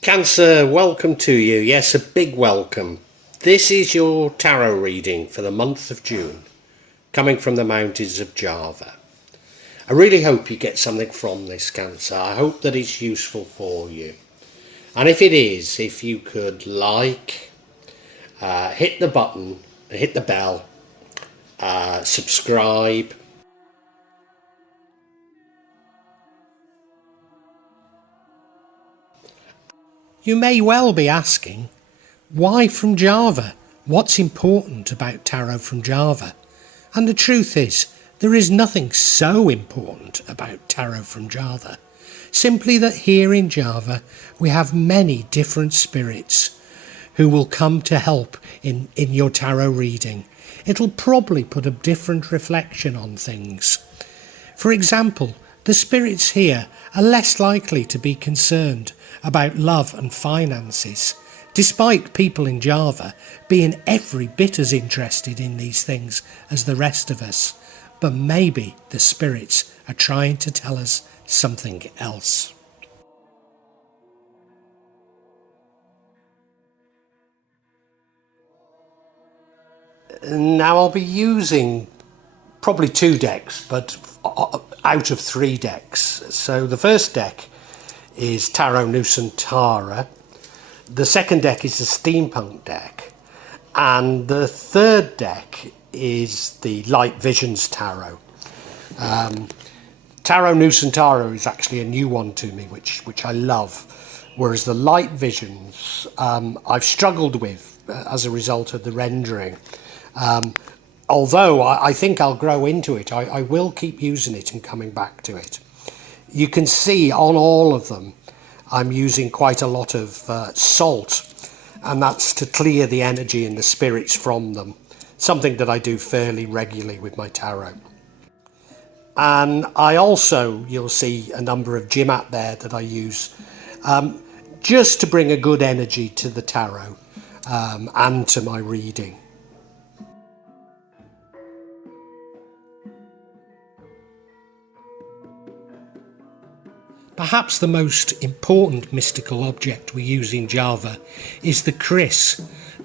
Cancer, welcome to you. Yes, a big welcome. This is your tarot reading for the month of June, coming from the mountains of Java. I really hope you get something from this, Cancer. I hope that it's useful for you. And if it is, if you could hit the button, hit the bell, subscribe. You may well be asking, why from Java? What's important about tarot from Java? And the truth is, there is nothing so important about tarot from Java. Simply that here in Java, we have many different spirits who will come to help in your tarot reading. It'll probably put a different reflection on things. For example, the spirits here are less likely to be concerned about love and finances, despite people in Java being every bit as interested in these things as the rest of us. But maybe the spirits are trying to tell us something else. Now I'll be using probably 2 decks, but out of 3 decks. So the first deck is Tarot Nusantara. The second deck is the Steampunk deck. And the third deck is the Light Visions Tarot. Tarot Nusantara is actually a new one to me, which I love. Whereas the Light Visions, I've struggled with as a result of the rendering. Although I think I'll grow into it, I will keep using it and coming back to it. You can see on all of them I'm using quite a lot of salt, and that's to clear the energy and the spirits from them, something that I do fairly regularly with my tarot. And I also, you'll see a number of Jimat there that I use just to bring a good energy to the tarot and to my reading. Perhaps the most important mystical object we use in Java is the kris,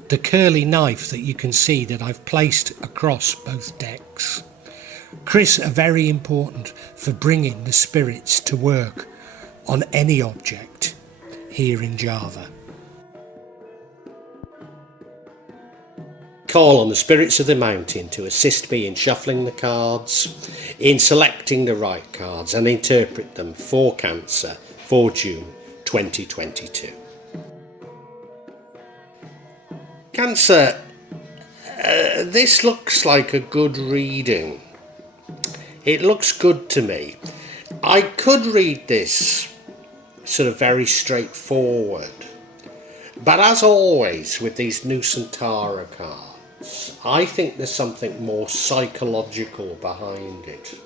the curly knife that you can see that I've placed across both decks. Kris are very important for bringing the spirits to work on any object here in Java. Call on the spirits of the mountain to assist me in shuffling the cards, in selecting the right cards, and interpret them for Cancer for June 2022. Cancer, this looks like a good reading. It looks good to me. I could read this sort of very straightforward, but as always with these Nusantara cards, I think there's something more psychological behind it.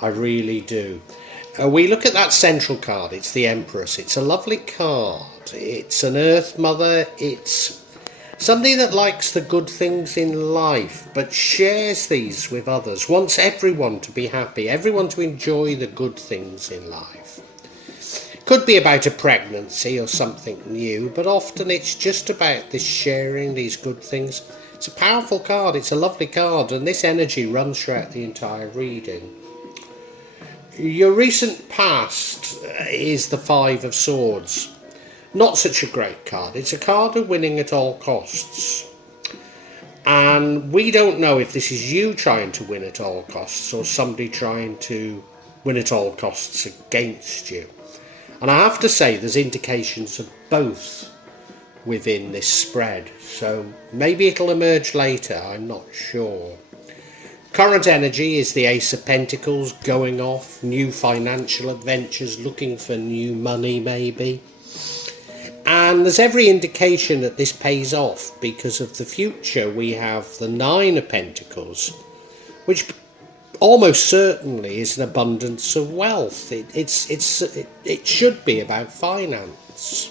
I really do. We look at that central card, it's the Empress. It's a lovely card. It's an Earth Mother. It's somebody that likes the good things in life, but shares these with others, wants everyone to be happy, everyone to enjoy the good things in life. Could be about a pregnancy or something new, but often it's just about this sharing these good things. It's a powerful card, it's a lovely card, and this energy runs throughout the entire reading. Your recent past is the Five of Swords. Not such a great card. It's a card of winning at all costs. And we don't know if this is you trying to win at all costs or somebody trying to win at all costs against you. And I have to say there's indications of both within this spread, so maybe it'll emerge later, I'm not sure. Current energy is the Ace of Pentacles, going off, new financial adventures, looking for new money maybe. And there's every indication that this pays off because of the future. We have the Nine of Pentacles, which almost certainly is an abundance of wealth. It should be about finance.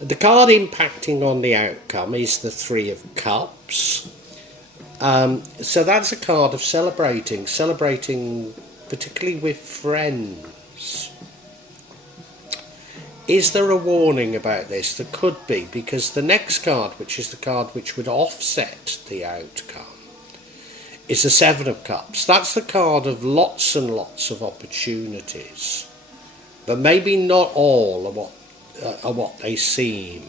The card impacting on the outcome is the Three of Cups. So that's a card of celebrating particularly with friends. is there a warning about this? There could be, because the next card, which is the card which would offset the outcome, is the Seven of Cups. That's the card of lots and lots of opportunities, but maybe not all are what they seem.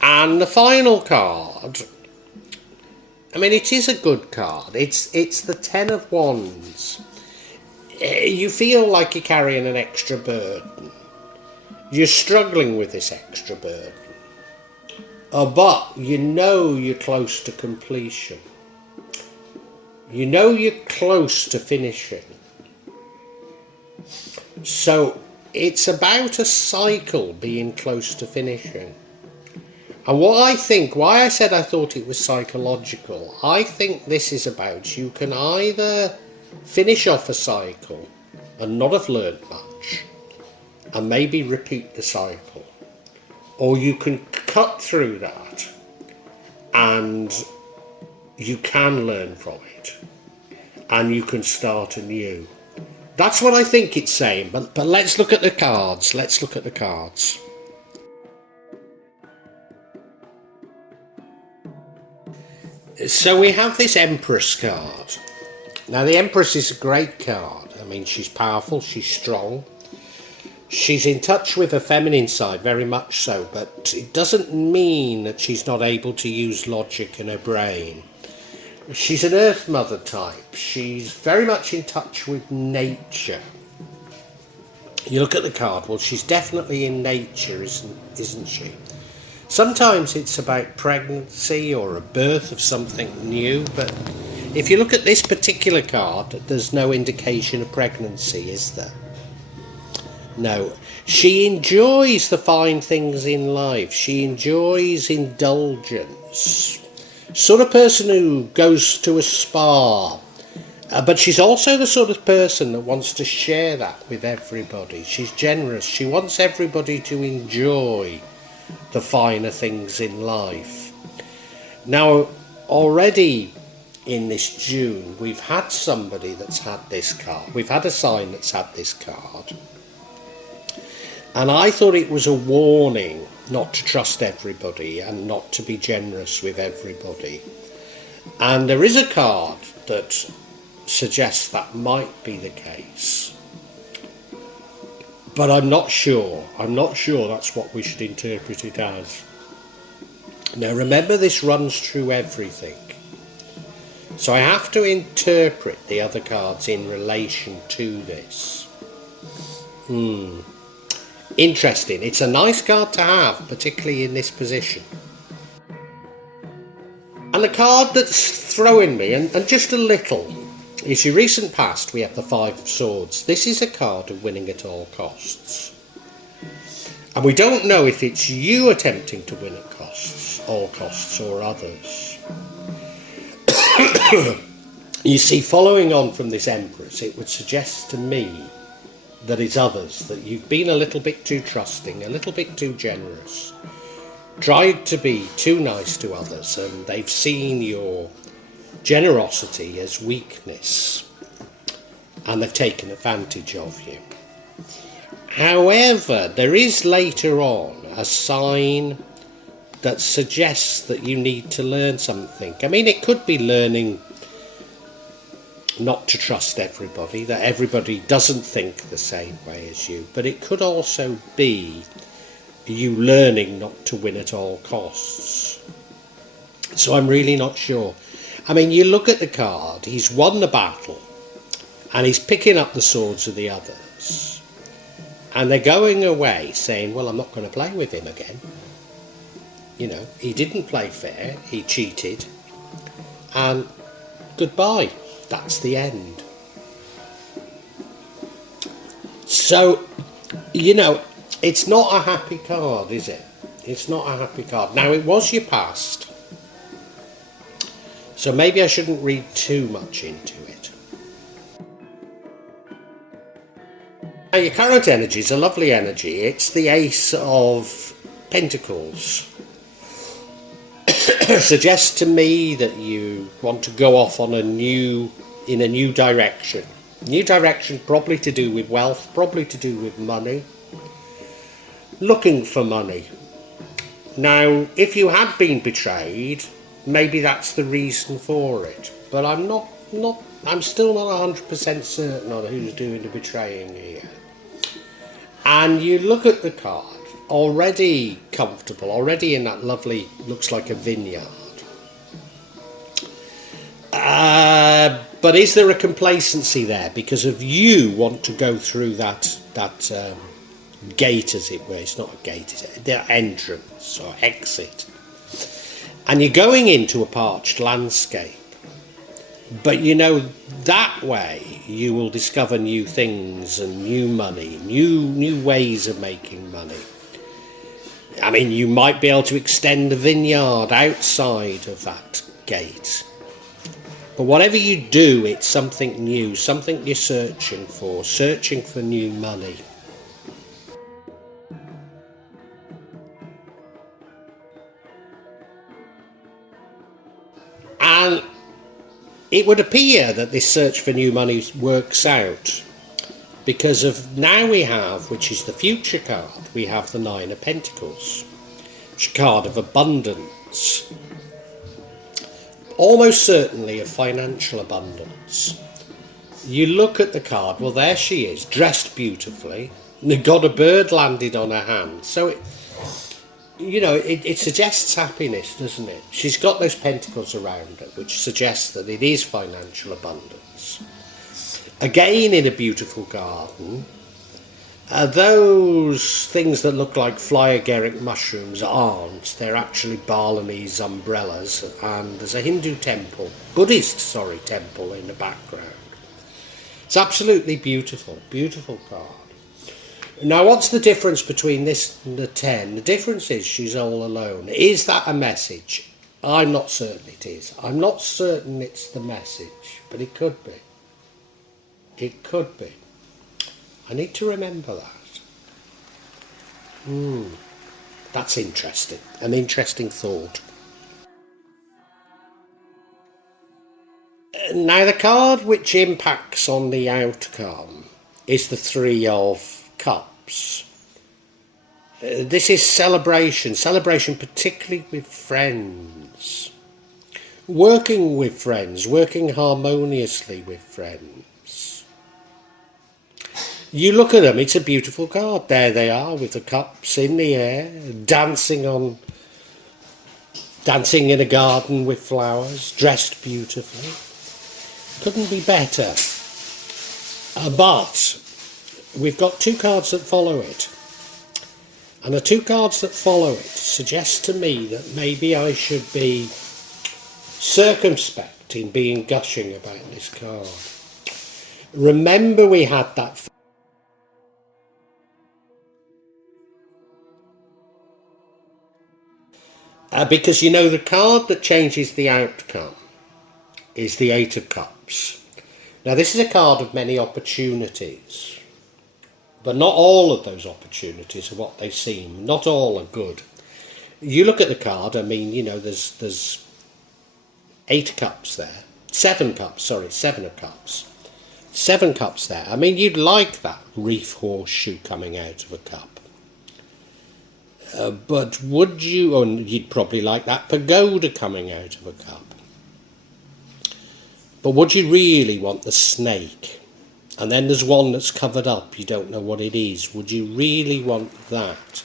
And the final card, I mean, it is a good card. It's the Ten of Wands. You feel like you're carrying an extra burden. You're struggling with this extra burden. But you know you're close to completion. You know you're close to finishing. So it's about a cycle being close to finishing. And what I think, why I said I thought it was psychological, I think this is about you can either finish off a cycle and not have learnt much and maybe repeat the cycle, or you can cut through that and you can learn from it and you can start anew. That's what I think it's saying, but let's look at the cards. Let's look at the cards. So we have this Empress card. Now the Empress is a great card. I mean, she's powerful, she's strong. She's in touch with her feminine side, very much so, but it doesn't mean that she's not able to use logic in her brain. She's an Earth Mother type. She's very much in touch with nature. You look at the card, well, she's definitely in nature, isn't she? Sometimes it's about pregnancy or a birth of something new, but if you look at this particular card, there's no indication of pregnancy, is there? No. She enjoys the fine things in life. She enjoys indulgence. Sort of person who goes to a spa. But she's also the sort of person that wants to share that with everybody. She's generous. She wants everybody to enjoy the finer things in life. Now, already in this June, we've had somebody that's had this card. We've had a sign that's had this card. And I thought it was a warning not to trust everybody and not to be generous with everybody. And there is a card that suggests that might be the case. But I'm not sure. I'm not sure that's what we should interpret it as. Now remember, this runs through everything. So I have to interpret the other cards in relation to this. Interesting. It's a nice card to have, particularly in this position. And the card that's throwing me, and just a little, is your recent past. We have the Five of Swords. This is a card of winning at all costs. And we don't know if it's you attempting to win at all costs, or others. You see, following on from this Empress, it would suggest to me that it's others, that you've been a little bit too trusting, a little bit too generous, tried to be too nice to others, and they've seen your generosity as weakness, and they've taken advantage of you. However, there is later on a sign that suggests that you need to learn something. I mean, it could be learning not to trust everybody, that everybody doesn't think the same way as you, but it could also be you learning not to win at all costs. So I'm really not sure. I mean, you look at the card, he's won the battle and he's picking up the swords of the others, and they're going away saying, well, I'm not going to play with him again. You know, he didn't play fair, he cheated, and goodbye. That's the end. So, you know, it's not a happy card, is it? It's not a happy card. Now, it was your past, so maybe I shouldn't read too much into it. Now, your current energy is a lovely energy. It's the Ace of Pentacles. Suggests to me that you want to go off on in a new direction. New direction, probably to do with wealth, probably to do with money. looking for money. Now, if you had been betrayed, maybe that's the reason for it. But I'm still not 100% certain on who's doing the betraying here. And you look at the card, already comfortable, already in that lovely, looks like a vineyard. But is there a complacency there because of you want to go through that gate, as it were? It's not a gate, it's the entrance or exit. And you're going into a parched landscape. But you know, that way you will discover new things and new money, new ways of making money. I mean, you might be able to extend the vineyard outside of that gate. But whatever you do, it's something new, something you're searching for new money. And it would appear that this search for new money works out because of now we have, which is the future card, we have the Nine of Pentacles, which is a card of abundance. Almost certainly of financial abundance. You look at the card, well, there she is, dressed beautifully. Got a bird landed on her hand. So, it suggests happiness, doesn't it? She's got those pentacles around her, which suggests that it is financial abundance. Again, in a beautiful garden, those things that look like fly agaric mushrooms aren't. They're actually Balinese umbrellas, and there's a Hindu temple, Buddhist temple in the background. It's absolutely beautiful, beautiful card. Now, what's the difference between this and the 10? The difference is she's all alone. Is that a message? I'm not certain it is. I'm not certain it's the message, but it could be. It could be. I need to remember that. That's interesting. An interesting thought. Now, the card which impacts on the outcome is the Three of Cups. This is celebration particularly with friends. Working with friends, working harmoniously with friends. You look at them, it's a beautiful card. There they are with the cups in the air, dancing in a garden with flowers, dressed beautifully. Couldn't be better. But we've got two cards that follow it. And the two cards that follow it suggest to me that maybe I should be circumspect in being gushing about this card. Remember, we had that because the card that changes the outcome is the Eight of Cups. Now, this is a card of many opportunities, but not all of those opportunities are what they seem. Not all are good. You look at the card, there's 8 of Cups there. 7 Cups, Seven of Cups. 7 Cups there. You'd like that reef horseshoe coming out of a cup. But would you, or you'd probably like that pagoda coming out of a cup. But would you really want the snake? And then there's one that's covered up, you don't know what it is. Would you really want that?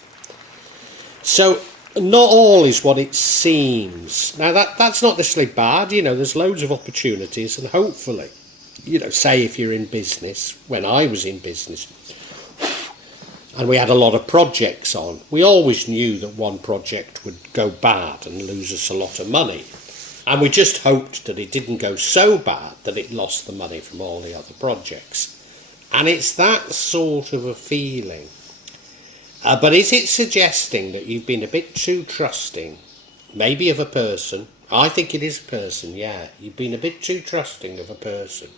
So, not all is what it seems. Now, that's not necessarily bad, there's loads of opportunities, and hopefully, say if you're in business, when I was in business, and we had a lot of projects on, we always knew that one project would go bad and lose us a lot of money. And we just hoped that it didn't go so bad that it lost the money from all the other projects. And it's that sort of a feeling. But is it suggesting that you've been a bit too trusting, maybe of a person? I think it is a person, yeah. You've been a bit too trusting of a person.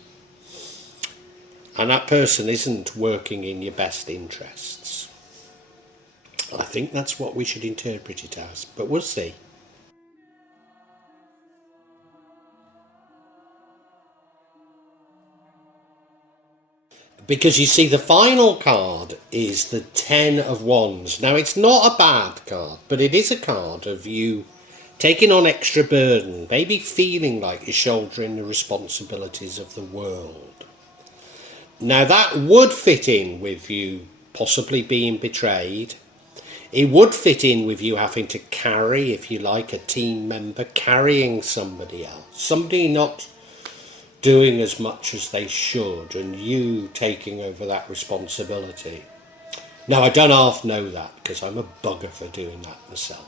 And that person isn't working in your best interests. I think that's what we should interpret it as, but we'll see. Because you see, the final card is the Ten of Wands. Now, it's not a bad card, but it is a card of you taking on extra burden, maybe feeling like you're shouldering the responsibilities of the world. Now, that would fit in with you possibly being betrayed. It would fit in with you having to carry, if you like, a team member carrying somebody else. Somebody not doing as much as they should, and you taking over that responsibility. Now, I don't half know that, because I'm a bugger for doing that myself.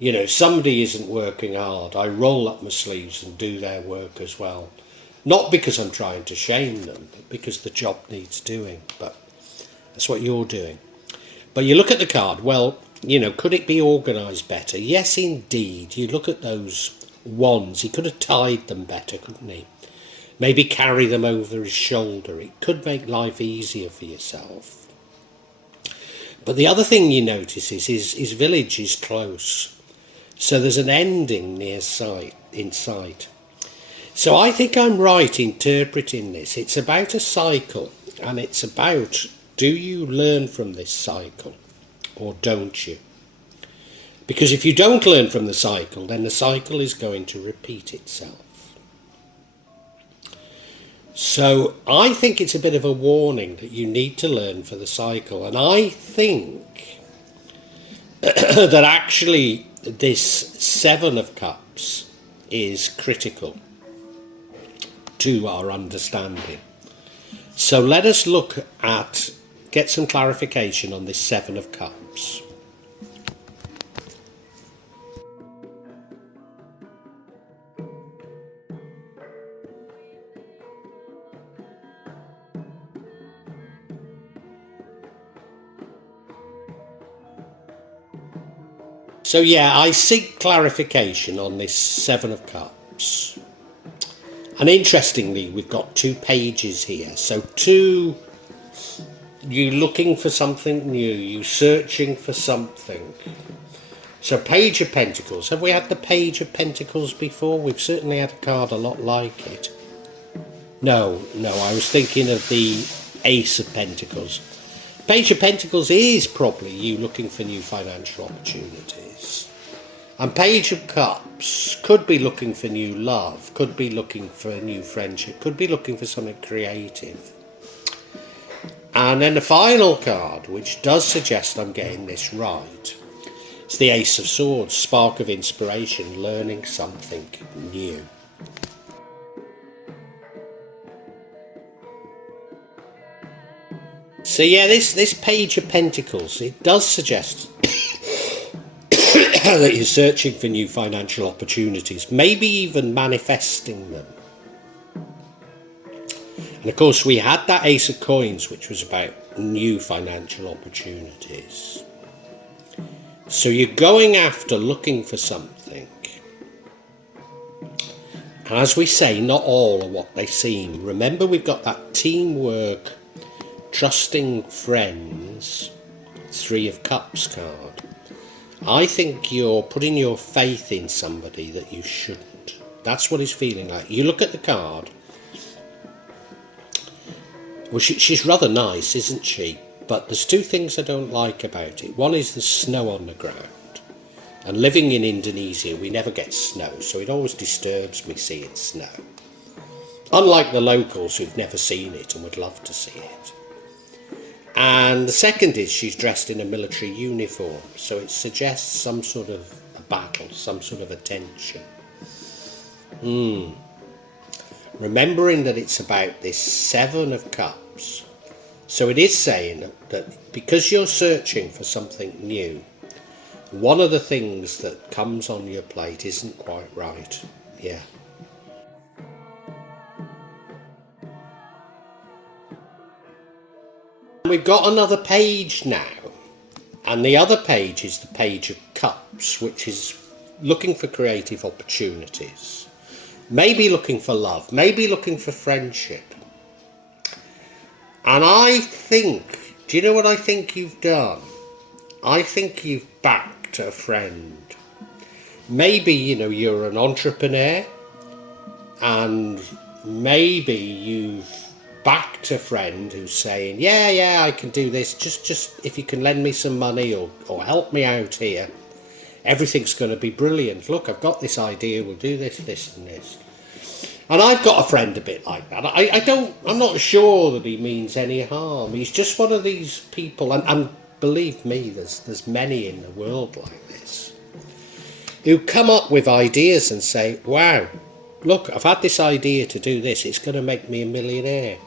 You know, somebody isn't working hard, I roll up my sleeves and do their work as well. Not because I'm trying to shame them, but because the job needs doing. But that's what you're doing. But you look at the card, well, you know, could it be organised better? Yes, indeed. You look at those wands, he could have tied them better, couldn't he? Maybe carry them over his shoulder. It could make life easier for yourself. But the other thing you notice is his village is close. So there's an ending in sight. So I think I'm right interpreting this. It's about a cycle, and it's about, do you learn from this cycle or don't you? Because if you don't learn from the cycle, then the cycle is going to repeat itself. So I think it's a bit of a warning that you need to learn for the cycle. And I think that actually this Seven of Cups is critical to our understanding. So let us get some clarification on this Seven of Cups. So yeah, I seek clarification on this Seven of Cups. And interestingly, we've got 2 pages here. So 2, you looking for something new, you searching for something. So Page of Pentacles. Have we had the Page of Pentacles before? We've certainly had a card a lot like it. No, I was thinking of the Ace of Pentacles. Page of Pentacles is probably you looking for new financial opportunities. And Page of Cups could be looking for new love, could be looking for a new friendship, could be looking for something creative. And then the final card, which does suggest I'm getting this right, it's the Ace of Swords, spark of inspiration, learning something new. So yeah, this Page of Pentacles, it does suggest that you're searching for new financial opportunities, maybe even manifesting them. And of course we had that Ace of Coins, which was about new financial opportunities. So you're going after looking for something. And as we say, not all are what they seem. Remember, we've got that teamwork, trusting friends, 3 of Cups card. I think you're putting your faith in somebody that you shouldn't. That's what it's feeling like. You look at the card. Well, she's rather nice, isn't she? But there's 2 things I don't like about it. One is the snow on the ground. And living in Indonesia, we never get snow, so it always disturbs me seeing snow. Unlike the locals who've never seen it and would love to see it. And the second is she's dressed in a military uniform, so it suggests some sort of a battle, some sort of a tension. Remembering that it's about this 7 of Cups. So it is saying that because you're searching for something new, one of the things that comes on your plate isn't quite right. Yeah. We've got another page now, and the other page is the Page of Cups, which is looking for creative opportunities, maybe looking for love, maybe looking for friendship. And I think, do you know what I think you've done? I think you've backed a friend. Maybe, you're an entrepreneur, and maybe you've backed a friend who's saying, yeah, I can do this, just if you can lend me some money or help me out here, everything's going to be brilliant. Look, I've got this idea, we'll do this, this and this. And I've got a friend a bit like that. I'm not sure that he means any harm. He's just one of these people, and believe me, there's many in the world like this, who come up with ideas and say, wow, look, I've had this idea to do this, it's going to make me a millionaire.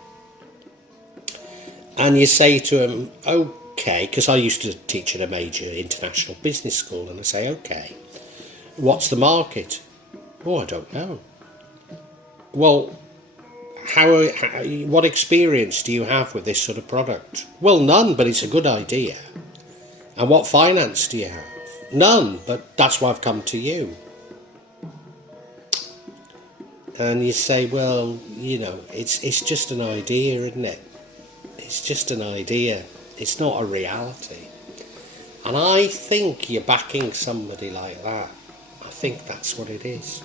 And you say to him, okay, because I used to teach at a major international business school, and I say, okay, what's the market? Oh, I don't know. Well, what experience do you have with this sort of product? Well, none, but it's a good idea. And what finance do you have? None, but that's why I've come to you. And you say, well, it's just an idea, isn't it? It's just an idea. It's not a reality. And I think you're backing somebody like that. I think that's what it is.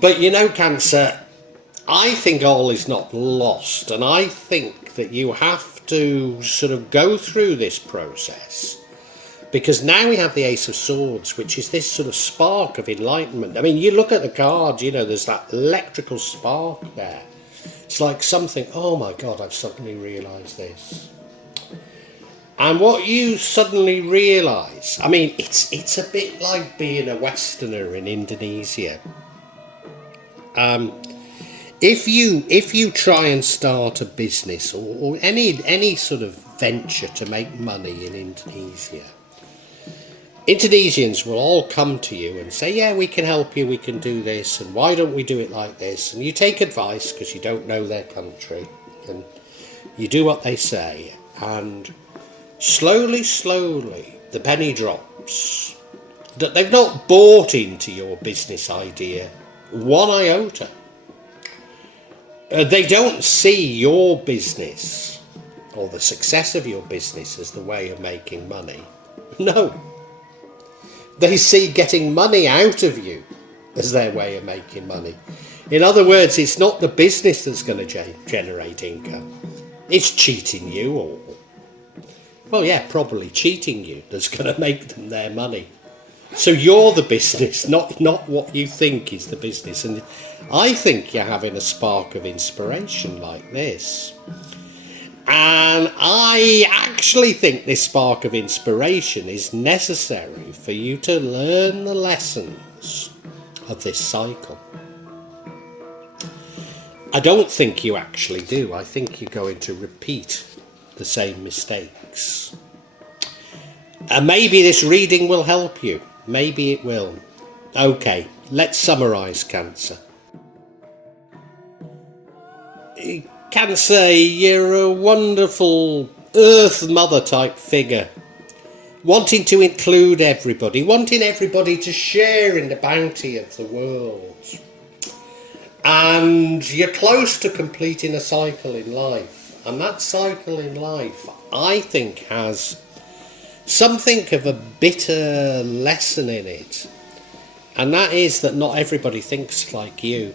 But Cancer, I think all is not lost, and I think that you have to sort of go through this process, because now we have the Ace of Swords, which is this sort of spark of enlightenment. I mean, you look at the cards, there's that electrical spark there. It's like something, oh my God, I've suddenly realised this. And what you suddenly realise, I mean, it's a bit like being a Westerner in Indonesia. If you try and start a business or any sort of venture to make money in Indonesia, Indonesians will all come to you and say, yeah, we can help you, we can do this, and why don't we do it like this? And you take advice because you don't know their country, and you do what they say, and slowly, the penny drops that they've not bought into your business idea one iota. They don't see your business or the success of your business as the way of making money. No. They see getting money out of you as their way of making money. In other words, it's not the business that's going to generate income. It's cheating you, or, well, yeah, probably cheating you that's going to make them their money. So you're the business, not what you think is the business. And I think you're having a spark of inspiration like this. And I actually think this spark of inspiration is necessary for you to learn the lessons of this cycle. I don't think you actually do. I think you're going to repeat the same mistakes. And maybe this reading will help you. Maybe it will. Okay, let's summarise, Cancer. Cancer, you're a wonderful Earth Mother type figure, wanting to include everybody, wanting everybody to share in the bounty of the world. And you're close to completing a cycle in life. And that cycle in life, I think, has something of a bitter lesson in it, and that is that not everybody thinks like you.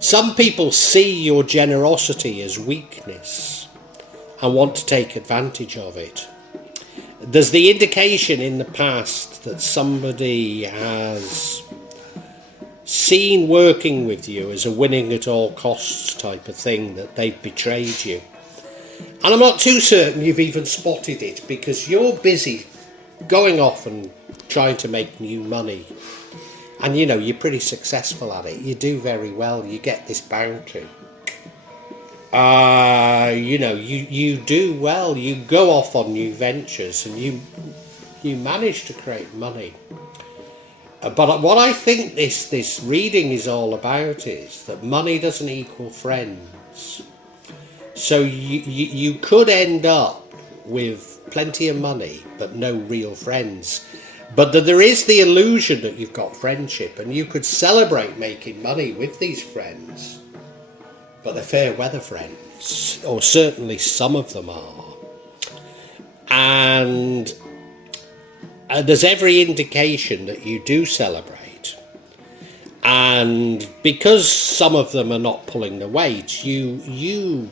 Some people see your generosity as weakness and want to take advantage of it. There's the indication in the past that somebody has seen working with you as a winning at all costs type of thing, that they've betrayed you. And I'm not too certain you've even spotted it, because you're busy going off and trying to make new money. And you're pretty successful at it. You do very well. You get this bounty. You do well. You go off on new ventures and you manage to create money. But what I think this reading is all about is that money doesn't equal friends. So you could end up with plenty of money but no real friends. But that there is the illusion that you've got friendship, and you could celebrate making money with these friends. But they're fair weather friends, or certainly some of them are. And there's every indication that you do celebrate. And because some of them are not pulling the weight, you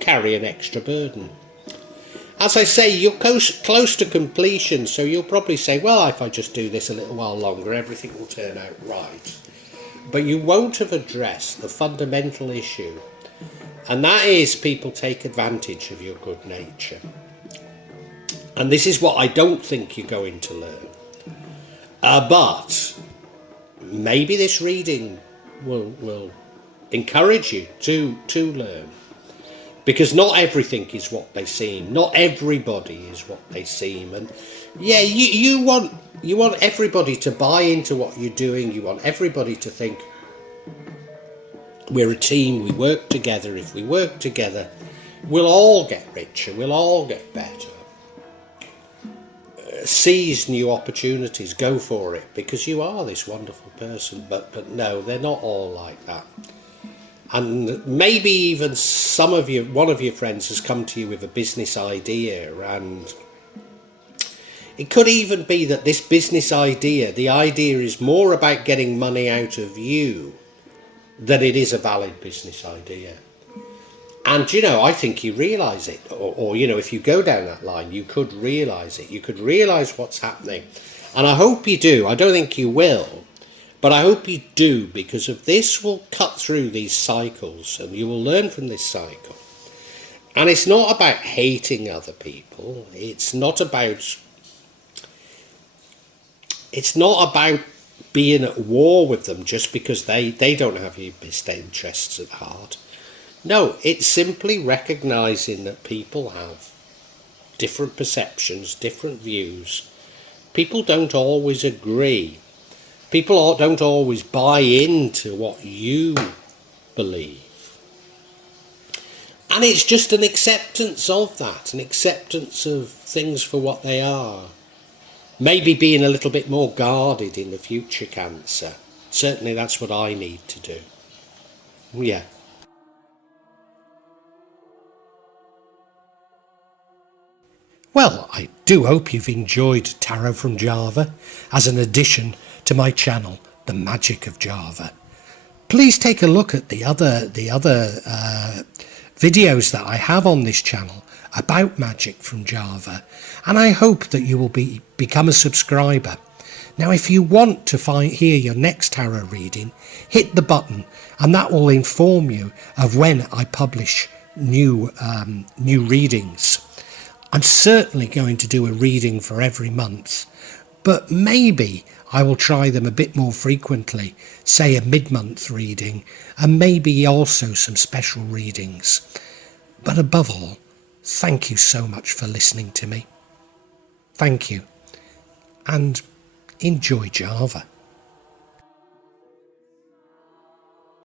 carry an extra burden. As I say, you're close to completion, so you'll probably say, well, if I just do this a little while longer, everything will turn out right. But you won't have addressed the fundamental issue, and that is people take advantage of your good nature. And this is what I don't think you're going to learn. But maybe this reading will encourage you to learn. Because not everything is what they seem. Not everybody is what they seem. And yeah, you want everybody to buy into what you're doing. You want everybody to think we're a team, we work together. If we work together, we'll all get richer, we'll all get better. Seize new opportunities, go for it, because you are this wonderful person. But no, they're not all like that. And maybe even one of your friends has come to you with a business idea, and it could even be that this business idea, the idea is more about getting money out of you than it is a valid business idea. And, I think you realise it, or if you go down that line, you could realise it. You could realise what's happening. And I hope you do. I don't think you will. But I hope you do, because of this will cut through these cycles and you will learn from this cycle. And it's not about hating other people. It's not about being at war with them just because they don't have your best interests at heart. No, it's simply recognising that people have different perceptions, different views. People don't always agree. People don't always buy into what you believe. And it's just an acceptance of that, an acceptance of things for what they are. Maybe being a little bit more guarded in the future, Cancer. Certainly that's what I need to do. Yeah. Well, I do hope you've enjoyed Tarot from Java as an addition to my channel, The Magic of Java. Please take a look at the other videos that I have on this channel about magic from Java, and I hope that you will become a subscriber. Now, if you want to hear your next tarot reading, hit the button, and that will inform you of when I publish new readings. I'm certainly going to do a reading for every month, but maybe I will try them a bit more frequently, say a mid-month reading, and maybe also some special readings. But above all, thank you so much for listening to me. Thank you, and enjoy Java.